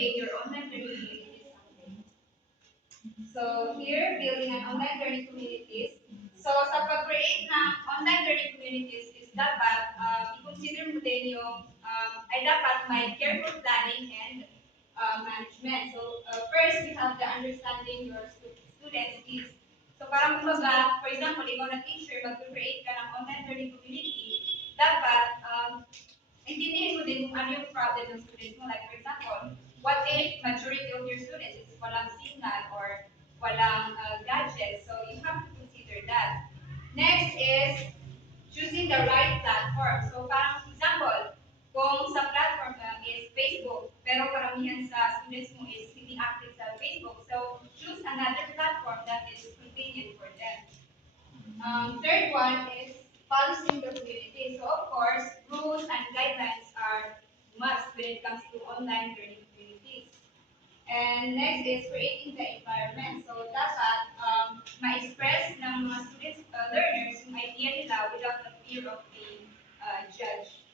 create your online learning communities someday. So here, building an online learning communities. So sa pag-create ng online learning communities is dapat i-consider mo din yung ay dapat may careful planning and management. So first, we have the understanding your students' needs. So parang kumbaga, for example, ikaw na teacher, mag-create ka ng online learning community, dapat intindihin mo din kung ano yung problem ng students mo. Like for example, what if majority of your students is walang signal or walang gadget? So you have to consider that. Next is choosing the right platform. So parang example, kung sa platform is Facebook, pero karamihan sa students mo is hindi active sa Facebook. So choose another platform that is convenient for them. Third one is policing the community. So of course, rules and guidelines are must when it comes to online learning communities. And next is creating the environment. So dapat ma-express ng mga students, learners yung idea nila without the fear of being judged.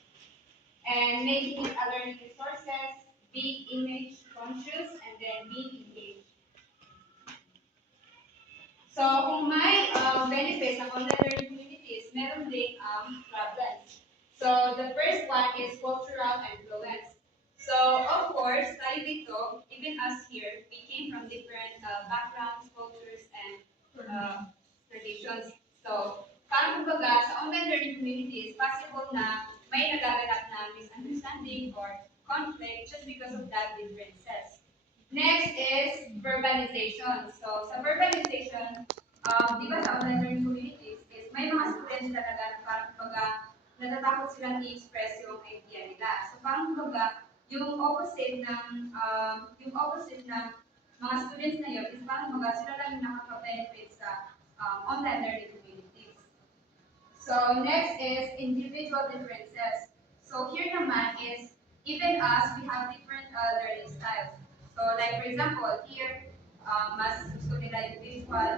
And making it a learning resources, be image conscious, and then be engaged. So kung may benefits ng online learning communities, meron ding problems. So the first one is cultural influence. So of course, tayo dito, even us here, we came from different backgrounds, cultures, and traditions. So parang kumbaga, sa online learning communities, possible na may nagaganap na misunderstanding or conflict just because of that differences. Next is verbalization. So sa verbalization, di ba sa online learning communities is may mga students talaga na parang kumbaga natatakot silang i-express yung idea nila. So parang kumbaga yung opposite ng mga students na yun is parang kumbaga sila lang yung nakaka-benefit sa online learning communities. So next is individual differences. So here naman is even us, we have different learning styles. So like for example, here, mas gusto nila yung visual,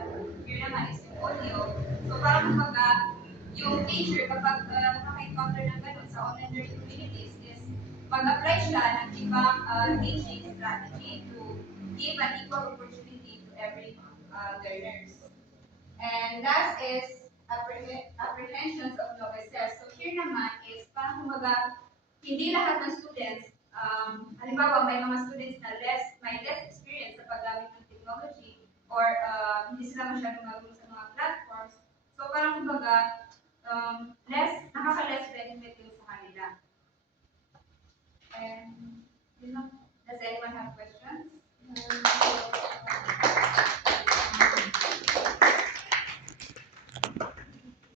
here naman is yung audio. So parang kumbaga, yung teacher kapag nakaka-encounter ng ganun sa online learning communities is mag-apply siya ng ibang teaching strategy to give an equal opportunity to every learners. And last is apprehensions of novices. So here naman is parang kumbaga, hindi lahat ng students, halimbawa may mga students na may less experience sa paggamit ng technology or hindi sila masyadong marunong sa mga platforms. So parang kumbaga, nakaka-less benefit yun sa kanila. And, does anyone have questions?